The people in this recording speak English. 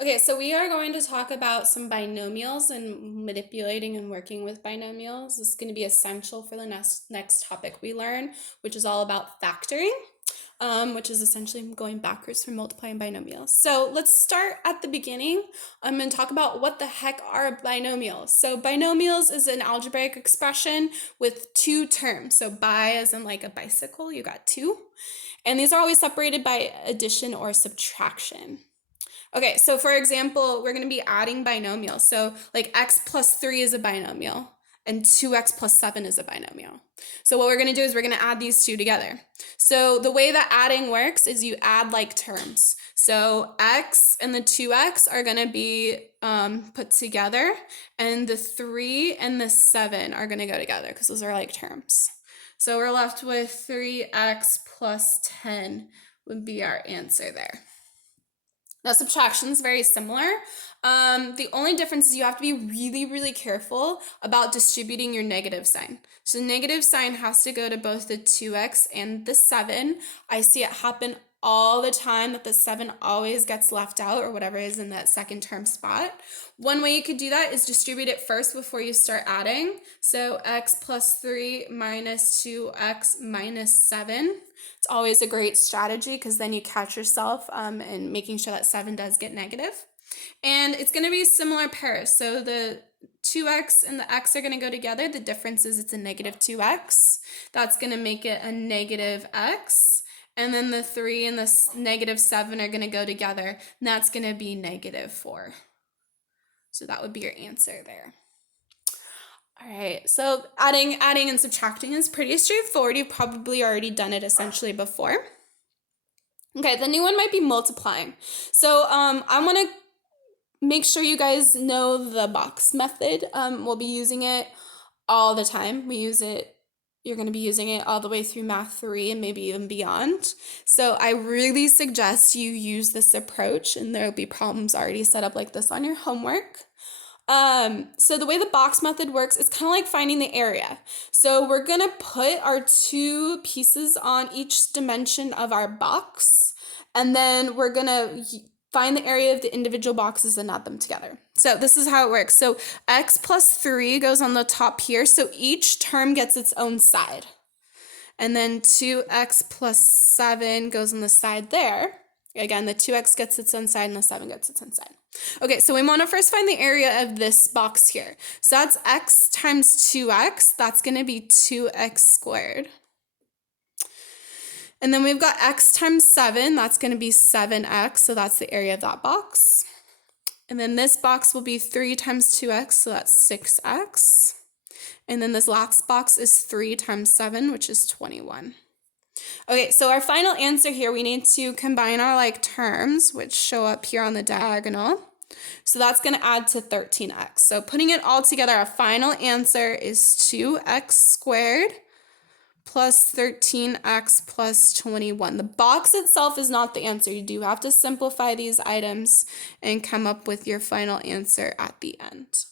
Okay, so we are going to talk about some binomials and manipulating and working with binomials. This is going to be essential for the next topic we learn, which is all about factoring, which is essentially going backwards from multiplying binomials. So let's start at the beginning. I'm going to talk about what the heck are binomials. So binomials is an algebraic expression with two terms. So bi as in like a bicycle, you got two. And these are always separated by addition or subtraction. Okay, so for example, we're going to be adding binomials. So like x plus 3 is a binomial and 2x plus 7 is a binomial. So what we're going to do is we're going to add these two together. So the way that adding works is you add like terms. So x and the 2x are going to be put together, and the 3 and the 7 are going to go together because those are like terms. So we're left with 3x plus 10 would be our answer there. Now, subtraction is very similar. The only difference is you have to be really, really careful about distributing your negative sign. So negative sign has to go to both the 2x and the 7. I see it happen all the time that the 7 always gets left out, or whatever is in that second term spot. One way you could do that is distribute it first before you start adding. So x plus 3 minus 2x minus 7. It's always a great strategy because then you catch yourself and making sure that 7 does get negative. And it's going to be similar pairs. So the 2x and the x are going to go together. The difference is it's a negative 2x. That's going to make it a negative x. And then the 3 and the negative 7 are going to go together. And that's going to be negative 4. So that would be your answer there. All right, so adding and subtracting is pretty straightforward. You've probably already done it essentially before. Okay, the new one might be multiplying. So I want to make sure you guys know the box method. We'll be using it all the time. You're going to be using it all the way through Math 3 and maybe even beyond. So I really suggest you use this approach, and there will be problems already set up like this on your homework. So the way the box method works is kind of like finding the area. So we're going to put our two pieces on each dimension of our box, and then we're going to find the area of the individual boxes and add them together. So this is how it works. So x plus 3 goes on the top here. So each term gets its own side. And then 2x plus 7 goes on the side there. Again, the 2x gets its own side and the 7 gets its own side. Okay, so we want to first find the area of this box here. So that's x times 2x. That's going to be 2x squared. And then we've got x times 7. That's going to be 7x. So that's the area of that box. And then this box will be 3 times 2x. So that's 6x. And then this last box is 3 times 7, which is 21. Okay, so our final answer here, we need to combine our like terms, which show up here on the diagonal. So that's going to add to 13x. So putting it all together, our final answer is 2x squared plus 13x plus 21. The box itself is not the answer. You do have to simplify these items and come up with your final answer at the end.